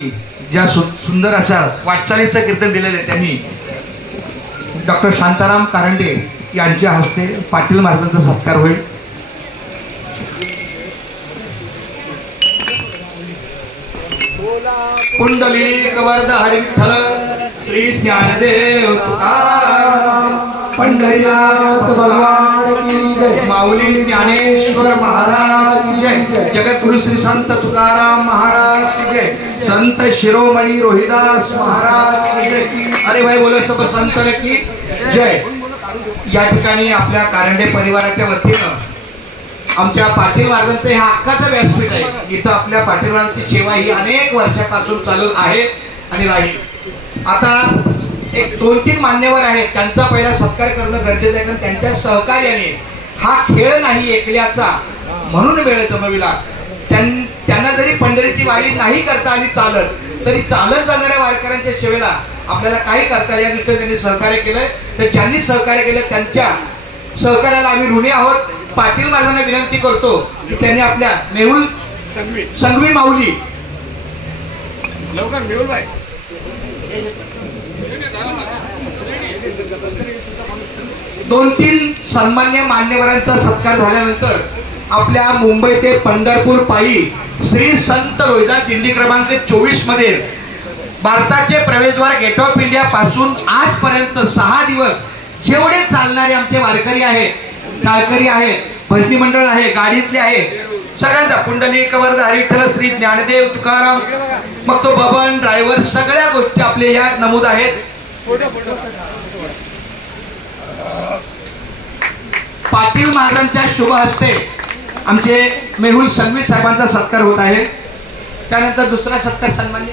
ज्या सुंदर अशा वाटचालीचं कीर्तन दिलेले त्यांनी डॉक्टर शांताराम कारंडे यांच्या हस्ते पाटील महाराजांचा सत्कार होईल। पुंडलिक वरद हरी विठ्ठल श्री ज्ञानदेव तुकाराम पंढरीनाथ भगवान की जय। माऊली ज्ञानेश्वर महाराज की जय। जगद्गुरु श्री संत तुकाराम महाराज की जय। संत शिरोमणी रोहिदास महाराज की जय। अरे भाई बोलो सब संत की जय। या ठिकाणी आपल्या कारंडे परिवाराच्या वतीनं आमच्या पाटील महाराजांचं हे हक्काचं व्यासपीठ आहे। इथं आपल्या पाटील महाराजांची सेवा ही अनेक वर्षापासून चालत आहे आणि राहील। आता एक 2-3 मान्यवर आहेत, त्यांचा पहिला सत्कार करणं गरजेचं आहे, कारण त्यांच्या सहकार्याने हा खेळ नाही एकल्याचा म्हणून वेळ जमविला। त्यांना जरी पंढरीची वारी नाही करता आली चालत तरी चालत जाणाऱ्या वारकऱ्यांच्या सेवेला आपल्याला काही करता आलं या दृष्टीने त्यांनी सहकार्य केलंय। तर ज्यांनी सहकार्य केलं त्यांच्या सहकार्याला आम्ही ऋणी आहोत। पाटील महाराजांना विनंती करतो की त्यांनी आपल्या मेहुल संघवी माऊली लवकर मेहुल भाई 2-3 सन्मान्य मान्यवरांचा सत्कार झाल्यानंतर आपल्या मुंबई ते पंढरपूर पायी श्री संत रोहिदास दिंडी क्रमांक 24 मध्ये भारताचे प्रवेशद्वार गेट ऑफ इंडिया पासून आजपर्यंत 6 दिवस जेवढे चालणारे आमचे वारकरी आहेत, टाळकरी आहेत, भजनी मंडळ आहे, गाडीतले आहे, सगळ्यांचा पुंडलिक वरद हरी विठ्ठल श्री ज्ञानदेव तुकाराम, मग तो बबन ड्रायव्हर, सगळ्या गोष्टी आपले या नमूद आहेत। पाटील महाराजांच्या शुभ हस्ते आमचे मेहुल संघवी साहेबांचा सत्कार होत आहे। त्यानंतर दुसरा सत्कार सन्मान्य